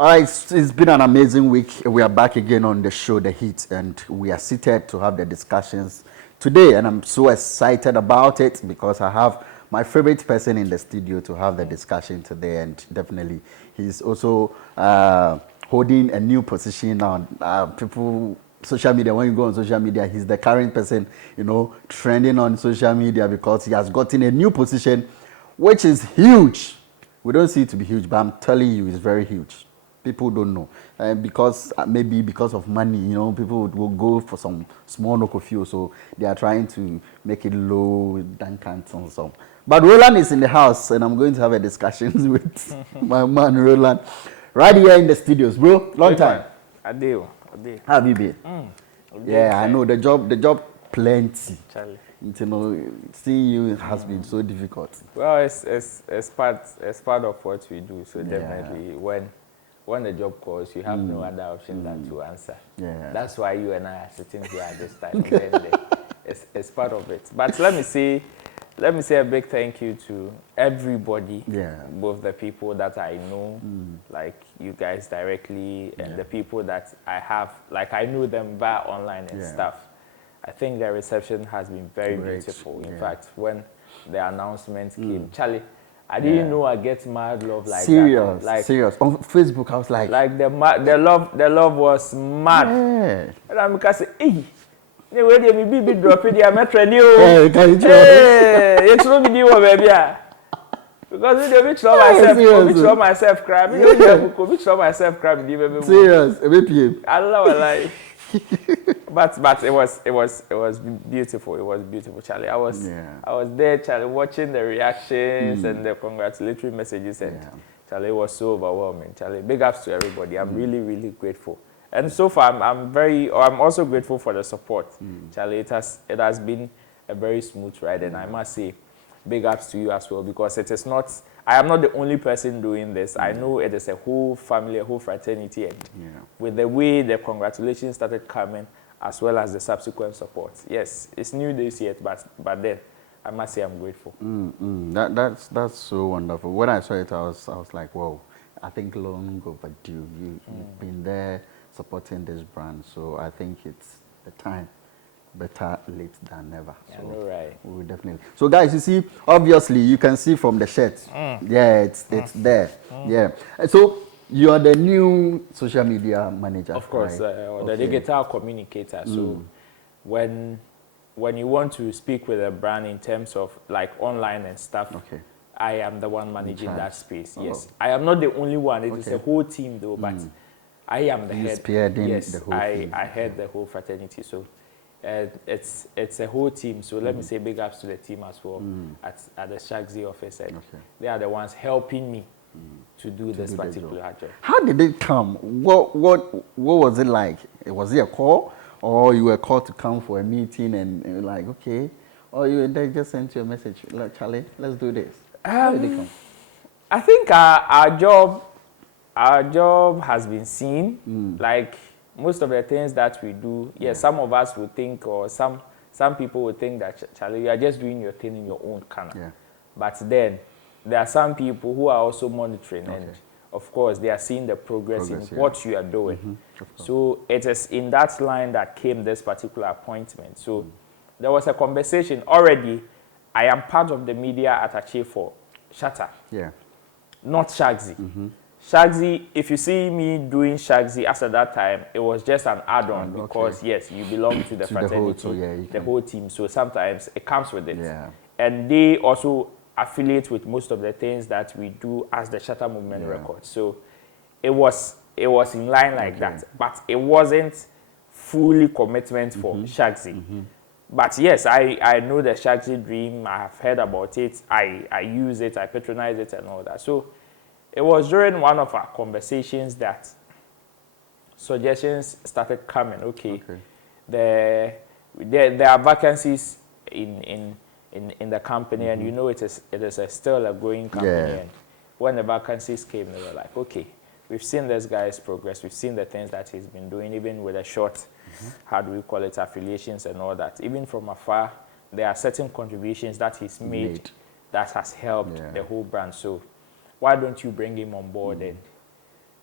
All right, it's been an amazing week. We are back again on the show, The Heat, and we are seated to have the discussions today. And I'm so excited about it because I have my favorite person in the studio to have the discussion today. And definitely, he's also holding a new position on social media. When you go on social media, he's the current person, trending on social media because he has gotten a new position, which is huge. We don't see it to be huge, but I'm telling you, it's very huge. People don't know. Because maybe because of money, people will go for some small nokofio, so they are trying to make it low, Duncan and so. But Roland is in the house, and I'm going to have a discussion with my man Roland right here in the studios, bro. Long time. Adeo. How have you been? Yeah, I know the job plenty. Charlie. Seeing you has been so difficult. Well, it's part of what we do. So definitely, when the job calls, you have no other option than to answer. Yeah. That's why you and I are sitting here at this time. It's part of it. But let me say a big thank you to everybody. Yeah. Both the people that I know, like you guys directly, and the people that I have, like I know them via online and stuff. I think the reception has been very beautiful. In fact, when the announcement came, Charlie, I didn't know I get mad love like that. Like, serious. On Facebook, I was like the love was mad. Yeah. And I'm because hey, where did me be dropping the metro new? Hey, it's no video, baby. Because I myself, myself crying. Myself crying. Serious, I love like. But it was beautiful. It was beautiful, Charlie. I was there, Charlie, watching the reactions and the congratulatory messages, and Charlie, it was so overwhelming. Charlie, big ups to everybody. I'm really, really grateful. And so far, I'm also grateful for the support, Charlie. It has been a very smooth ride, and I must say, big ups to you as well, because it is not. I am not the only person doing this. I know it is a whole family, a whole fraternity, and with the way the congratulations started coming, as well as the subsequent support. Yes, it's new days yet, but then I must say I'm grateful. That's so wonderful. When I saw it, I was like, whoa! I think long overdue. You've been there supporting this brand, so I think it's the time. Better late than never. Yeah, so no, right. We will definitely. So guys, you see, obviously you can see from the shirt. Yeah, it's there. Yeah. So you are the new social media manager. Of course, right? The digital communicator. So when you want to speak with a brand in terms of like online and stuff, I am the one managing that space. Yes. I am not the only one. It is a whole team though, but I am the head. Yes, the whole team. I head the whole fraternity. So it's a whole team, so let me say big ups to the team as well at the Shaxi office, and they are the ones helping me to do this particular job. How did it come? What was it like? Was it a call, or you were called to come for a meeting and you were like, okay, or they just sent you a message like, Charlie, let's do this? How did it come? I think our job has been seen, like. Most of the things that we do, some of us would think, or some people would think that, Charlie, you are just doing your thing in your own corner. Yeah. But then, there are some people who are also monitoring, and of course, they are seeing the progress in what you are doing. So, it is in that line that came this particular appointment. So, there was a conversation. Already, I am part of the media attaché for Shatta, not Shaxi. Shaxi, if you see me doing Shaxi after that time, it was just an add-on because, yes, you belong to the fraternity, the whole team. So sometimes it comes with it. Yeah. And they also affiliate with most of the things that we do as the Shatta Movement Record. So it was in line like that. But it wasn't fully commitment for Shaxi. But yes, I know the Shaxi dream. I have heard about it. I use it. I patronize it and all that. So it was during one of our conversations that suggestions started coming. There are vacancies in the company, and you know it is still a growing company. And when the vacancies came, they were like, okay, we've seen this guy's progress. We've seen the things that he's been doing, even with a short, how do we call it, affiliations and all that. Even from afar, there are certain contributions that he's made that has helped the whole brand. So why don't you bring him on board and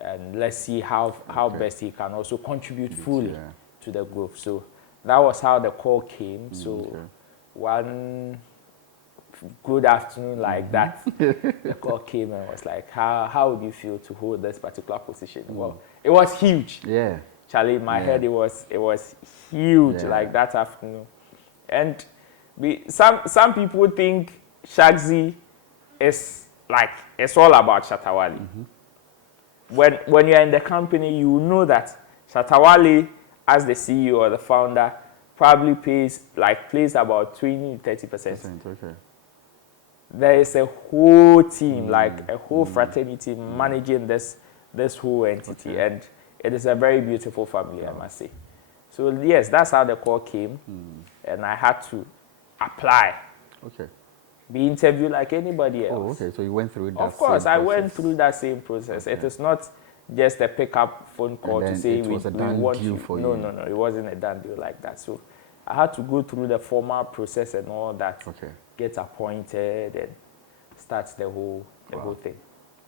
and let's see how best he can also contribute fully to the growth. So that was how the call came. So one good afternoon like that, the call came and was like, how would you feel to hold this particular position? Well, it was huge. Yeah. Charlie, in my head, it was huge like that afternoon. And some people think Shaxi is like, it's all about Shatta Wale. When you're in the company, you know that Shatta Wale, as the CEO or the founder, probably plays about 20 to 30%. Okay. There is a whole team, like a whole fraternity managing this whole entity, and it is a very beautiful family, I must say. So yes, that's how the call came, and I had to apply. Okay. Be interviewed like anybody else. Oh, okay. So you went through that. Of course, same I process. went through that same process. It is not just a pick-up phone call to say we want you. No, it wasn't a done deal like that. So I had to go through the formal process and all that. Okay. Get appointed and start the whole thing.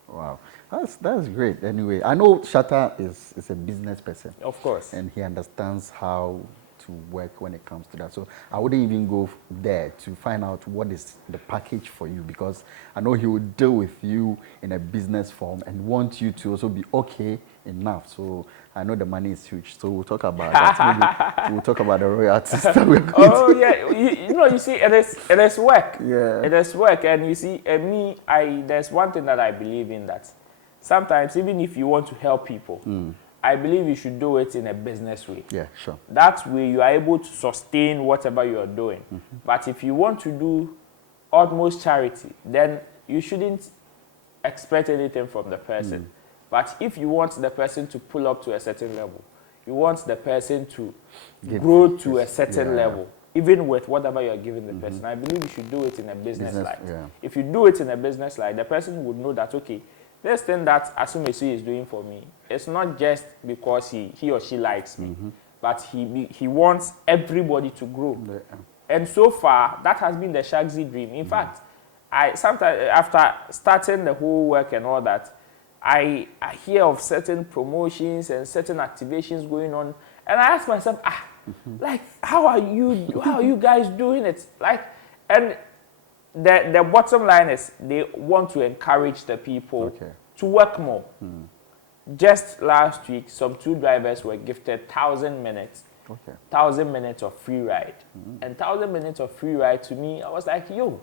Wow, that's great. Anyway, I know Shatta is a business person. Of course. And he understands how to work when it comes to that. So I wouldn't even go there to find out what is the package for you, because I know he would deal with you in a business form and want you to also be okay enough. So I know the money is huge. So we'll talk about that. Maybe we'll talk about the royalties that we're going Oh yeah, you see, it is work. Yeah. It is work, and you see, there's one thing that I believe in, that sometimes even if you want to help people, I believe you should do it in a business way. Yeah, sure. That way you are able to sustain whatever you are doing. But if you want to do utmost charity, then you shouldn't expect anything from the person. But if you want the person to pull up to a certain level, you want the person to grow to a certain level, even with whatever you are giving the person. I believe you should do it in a business light. Yeah. If you do it in a business light, the person would know that, okay, this thing that Asumesi is doing for me, it's not just because he or she likes me, but he wants everybody to grow. And so far, that has been the Shaxi dream. In fact, I sometimes, after starting the whole work and all that, I hear of certain promotions and certain activations going on, and I ask myself, like, how are you guys doing it? Like, and the bottom line is they want to encourage the people to work more. Just last week, some 2 drivers were gifted 1,000 minutes. 1,000 minutes of free ride. And 1,000 minutes of free ride, to me, I was like, yo,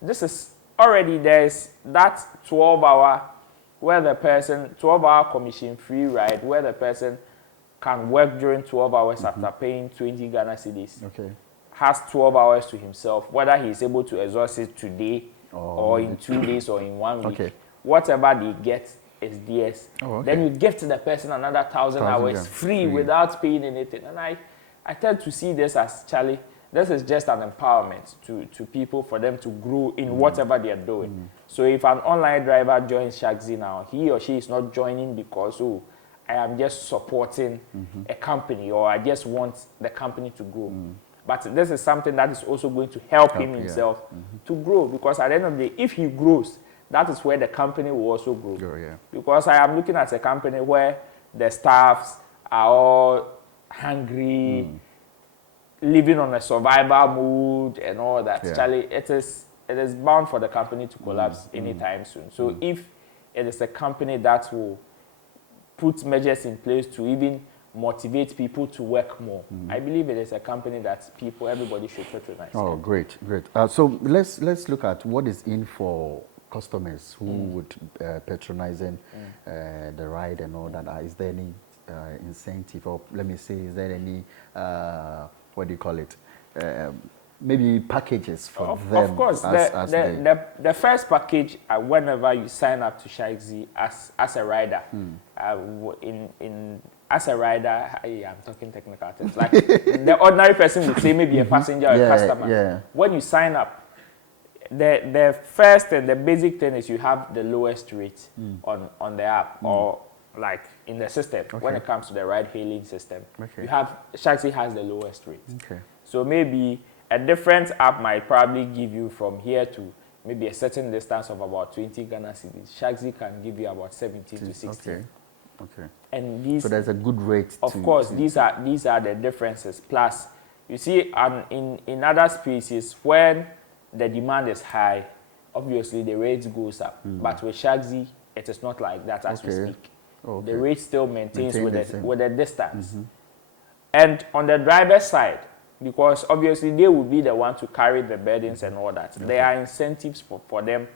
this is already, there's that 12-hour where the person, 12-hour commission free ride, where the person can work during 12 hours after paying 20 Ghana cedis. Has 12 hours to himself, whether he is able to exhaust it today or in 2 days or in 1 week. Whatever they get is theirs. Then you give to the person another 1,000 hours free without paying anything. And I tend to see this as, Charlie, this is just an empowerment to people for them to grow in whatever they are doing. So if an online driver joins Shaxi now, he or she is not joining because, I am just supporting a company, or I just want the company to grow. But this is something that is also going to help him himself to grow, because at the end of the day, if he grows, that is where the company will also grow. Because I am looking at a company where the staffs are all hungry, living on a survival mood and all that. Charlie, it is bound for the company to collapse anytime soon. So if it is a company that will put measures in place to even motivate people to work more, I believe it is a company that everybody should patronize. Oh, great. So let's look at what is in for customers who would patronizing the ride and all that. Is there any incentive, or let me say, is there any what do you call it? Maybe packages for them? Of course, the first package, whenever you sign up to Shaxi as a rider, as a rider, I'm talking technical terms. Like the ordinary person would say maybe a passenger or a customer. When you sign up, the first and the basic thing is you have the lowest rate on the app or like in the system. When it comes to the ride-hailing system, you have Shaxi has the lowest rate. So maybe a different app might probably give you from here to maybe a certain distance of about 20 Ghana cedis. Shaxi can give you about 17 to 16. Okay. And these, so there's a good rate. Of course, these are the differences. Plus, you see, in other species, when the demand is high, obviously the rate goes up. But with Shaxi, it is not like that as we speak. The rate still maintains with the distance. And on the driver's side, because obviously they will be the one to carry the burdens and all that. There are incentives for them,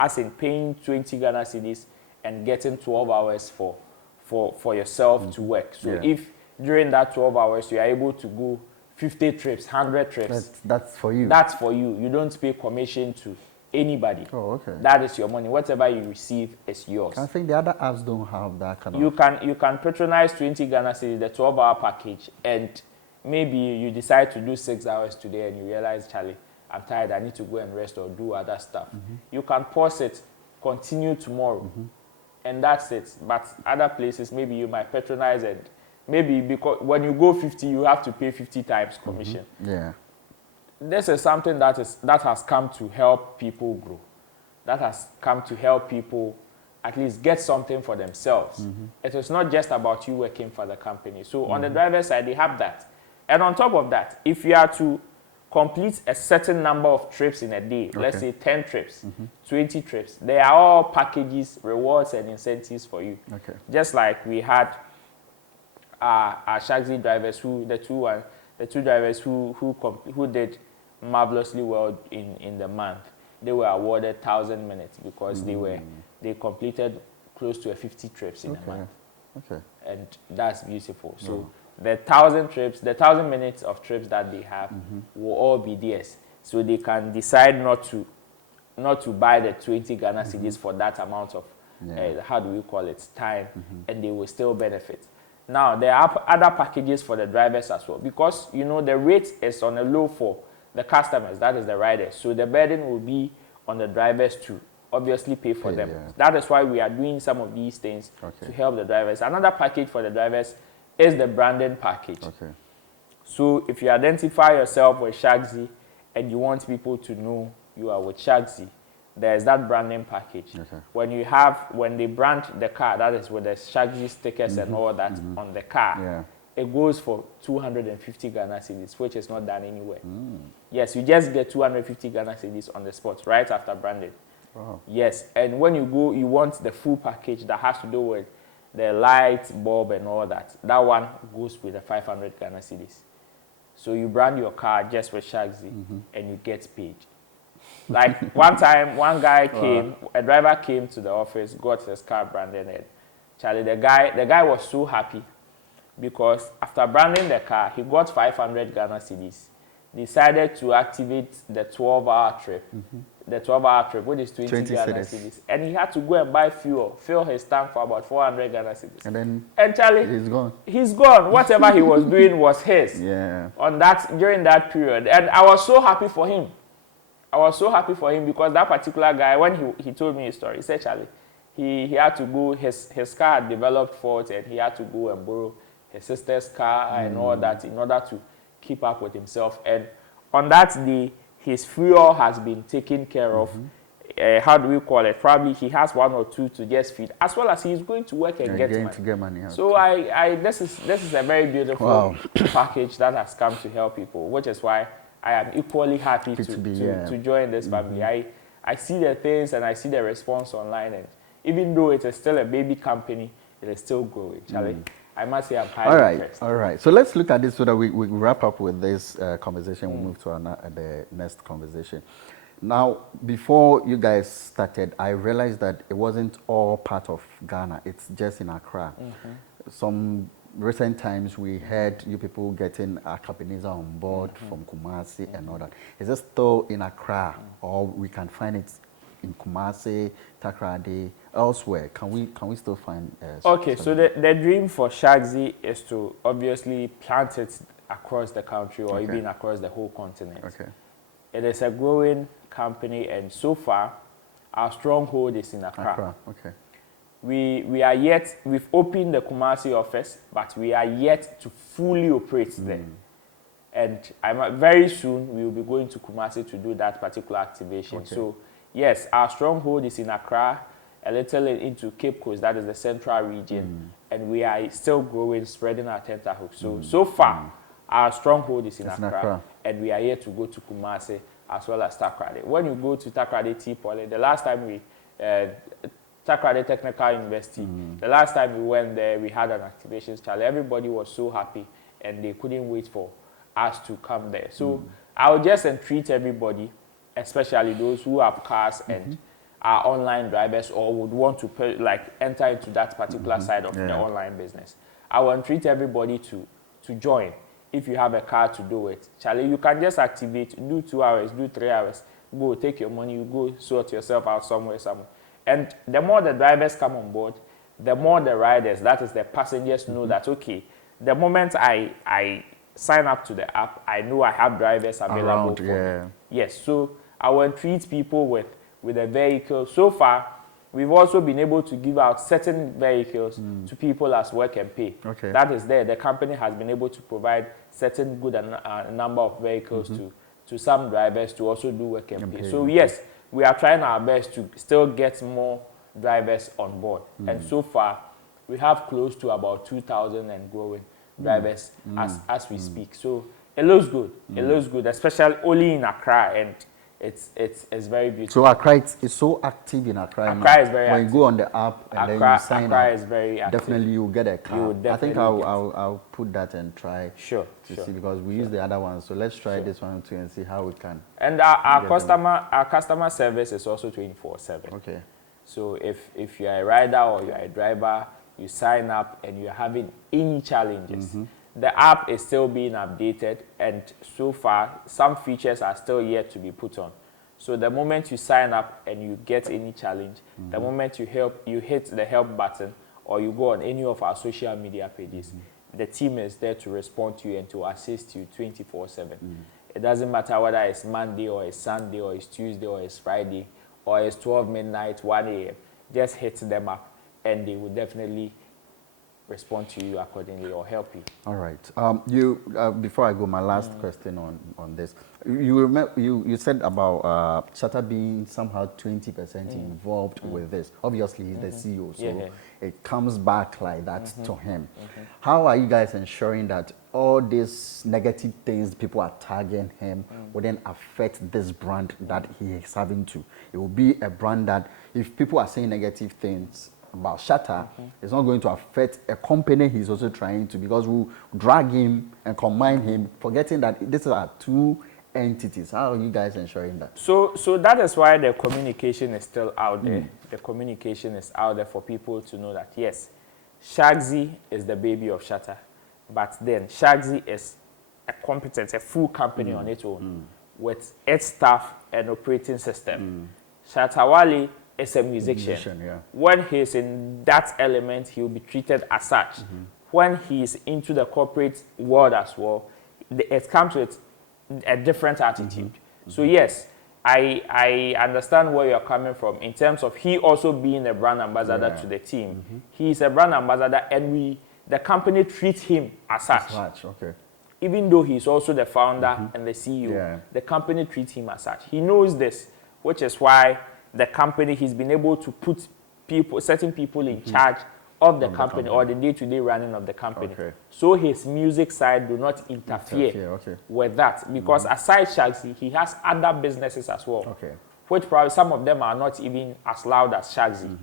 as in paying 20 Ghana cedis and getting 12 hours for yourself to work. So if during that 12 hours you are able to go 50 trips, 100 trips, that's for you. That's for you. You don't pay commission to anybody. Oh, okay. That is your money. Whatever you receive is yours. I think the other apps don't have that kind you of... You can patronize 20 Ghana cedis, the 12-hour package, and maybe you decide to do 6 hours today and you realize, Charlie, I'm tired, I need to go and rest or do other stuff. You can pause it, continue tomorrow, and that's it. But other places, maybe you might patronize it. Maybe because when you go 50, you have to pay 50 times commission. Yeah. This is something that has come to help people grow. That has come to help people at least get something for themselves. It is not just about you working for the company. So on the driver's side, they have that. And on top of that, if you are to complete a certain number of trips in a day, let's say 10 trips, 20 trips, they are all packages, rewards, and incentives for you. Just like we had our Shaxi drivers, the two drivers who did marvelously well in the month. They were awarded 1,000 minutes because they completed close to 50 trips in a month. And that's beautiful. So the 1,000 trips, the 1,000 minutes of trips that they have will all be theirs. So they can decide not to buy the 20 Ghana cedis for that amount of how do we call it, time, and they will still benefit. Now there are other packages for the drivers as well, because you know the rate is on a low for the customers, that is the riders. So the burden will be on the drivers to obviously pay for them. That is why we are doing some of these things to help the drivers. Another package for the drivers is the branding package. So if you identify yourself with Shaxi and you want people to know you are with Shaxi, there's that branding package. When they brand the car, that is with the Shaxi stickers and all that on the car, it goes for 250 Ghana cedis, which is not done anywhere. Yes, you just get 250 Ghana cedis on the spot right after branding. Yes, and when you go, you want the full package that has to do with the light, bulb, and all that. That one goes with the 500 Ghana cedis. So you brand your car just with Shaxi, and you get paid. Like one time, one guy came, a driver came to the office, got his car branded, and Charlie, the guy was so happy because after branding the car, he got 500 Ghana cedis, decided to activate the 12-hour trip. The 12-hour trip, which is 20 Ghana cedis. And he had to go and buy fuel, fill his tank for about 400 Ghana cedis. And Charlie, he's gone. He's gone. Whatever he was doing was his. During that period. And I was so happy for him. I was so happy for him because that particular guy, when he told me his story, he said, Charlie, he had to go, his car had developed fault and he had to go and borrow his sister's car and all that in order to keep up with himself. And on that day, his fuel has been taken care of. How do we call it? Probably he has 1 or 2 to just feed, as well as he's going to work and get money. So this is a very beautiful package that has come to help people, which is why I am equally happy to join this family. I see the things and I see the response online, and even though it is still a baby company, it is still growing. Charlie, I must say I'm highly impressed. All right. So let's look at this so that we wrap up with this conversation. We'll move to the next conversation. Now, before you guys started, I realized that it wasn't all part of Ghana. It's just in Accra. Some recent times we heard you people getting a Capanese on board from Kumasi and all that. Is it still in Accra, or we can find it in Kumasi, Takoradi, elsewhere? Can we still find? Okay, so the dream for Shaxi is to obviously plant it across the country or even across the whole continent. It is a growing company, and so far, our stronghold is in Accra. We are yet, we've opened the Kumasi office, but we are yet to fully operate there. And very soon, we will be going to Kumasi to do that particular activation. So, yes, our stronghold is in Accra, a little into Cape Coast, that is the central region, and we are still growing, spreading our tentacles. So far, our stronghold is in Accra, and we are here to go to Kumasi as well as Takoradi. When you go to Takoradi Tea Poly, the last time Takoradi Technical University, the last time we went there, we had an activations challenge. Everybody was so happy, and they couldn't wait for us to come there. So I would just entreat everybody, especially those who have cars and are online drivers or would want to enter into that particular side of the online business. I will entreat everybody to join. If you have a car to do it, Charlie, you can just activate, do 2 hours, do 3 hours, go take your money, you go sort yourself out somewhere. And the more the drivers come on board, the more the riders, that is the passengers, know that, okay, the moment I sign up to the app, I know I have drivers available for me. Yes, so I will treat people with a vehicle. So far, we've also been able to give out certain vehicles to people as work and pay. Okay. That is there. The company has been able to provide certain good number of vehicles to some drivers to also do work and pay. So yes, we are trying our best to still get more drivers on board. And so far, we have close to about 2,000 and growing drivers as we speak. So it looks good. It looks good, especially only in Accra, and it's very beautiful. So Accra is so active in Accra. Accra is very active. When you go on the app and then you sign Accra up, is very active. definitely you'll get a car. I think I'll put that and try to see, because we use the other one. So let's try this one too and see how we can. And our customer service is also 24/7. Okay. So if you are a rider or you are a driver, you sign up and you're having any challenges, the app is still being updated, and so far some features are still yet to be put on. So the moment you sign up and you get any challenge, the moment you hit the help button or you go on any of our social media pages, the team is there to respond to you and to assist you 24/7. It doesn't matter whether it's Monday or it's Sunday or it's Tuesday or it's Friday or it's 12 midnight, 1 a.m. Just hit them up and they will definitely respond to you accordingly or help you. All right. Before I go, my last question on this. You said about Shatta being somehow 20% involved with this. Obviously, he's the CEO, so it comes back like that to him. How are you guys ensuring that all these negative things people are tagging him wouldn't affect this brand that he is having to? It will be a brand that if people are saying negative things about Shatta, it's not going to affect a company he's also trying to, because we'll drag him and combine him, forgetting that these are two entities. How are you guys ensuring that? So that is why the communication is still out there. The communication is out there for people to know that, yes, Shaxi is the baby of Shatta, but then Shaxi is a full company on its own with its staff and operating system. Shatta Wale is a musician. When he's in that element, he'll be treated as such. When he's into the corporate world as well, it comes with a different attitude. So yes, I understand where you're coming from in terms of he also being a brand ambassador to the team. He's a brand ambassador, and the company treats him as such. Even though he's also the founder and the CEO, the company treats him as such. He knows this, which is why the company, he's been able to put certain people in charge of the company or the day-to-day running of the company. So his music side do not interfere with that, because aside Shaxi, he has other businesses as well, which probably some of them are not even as loud as Shaxi.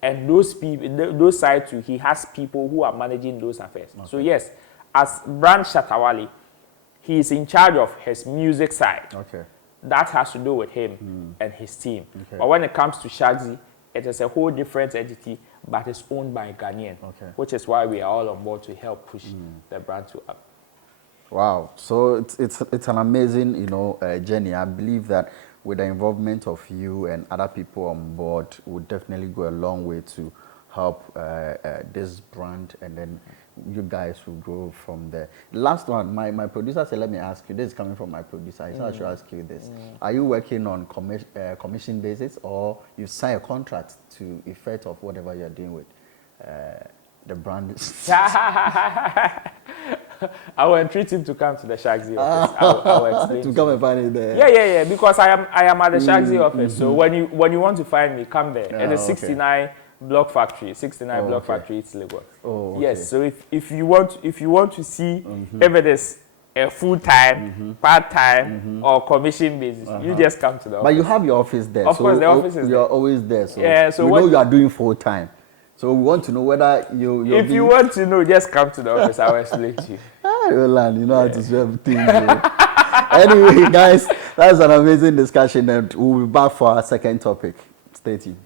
And those people, those sides too, he has people who are managing those affairs. So yes, as brand Shatta Wale, he is in charge of his music side. That has to do with him and his team. But when it comes to Shaxi, it is a whole different entity, but it's owned by Ghanaian, which is why we are all on board to help push the brand to up. Wow, so it's an amazing journey. I believe that with the involvement of you and other people on board, will definitely go a long way to help this brand, and then you guys will grow from there. Last one, my producer said, let me ask you, this is coming from my producer, I said I should ask you this. Are you working on commission basis, or you sign a contract to effect of whatever you're doing with the brand? I will entreat him to come to the Shaxi office. I will explain to come and find it there. Yeah, because I am at the Shaxi office. So when you want to find me, come there. It is 69 Block Factory, 69 Block okay. Factory, it's Lagos. Oh, okay. Yes, so if you want to see if it is a full-time, part-time, or commission basis, you just come to the office. But you have your office there. Of course, the office is You're there. always there. So, Yeah, so we know you are doing full-time. So we want to know whether if you want to know, just come to the office. I'll explain to you. Roland, you know how to solve things. Anyway, guys, that's an amazing discussion, and we'll be back for our second topic. Stay tuned.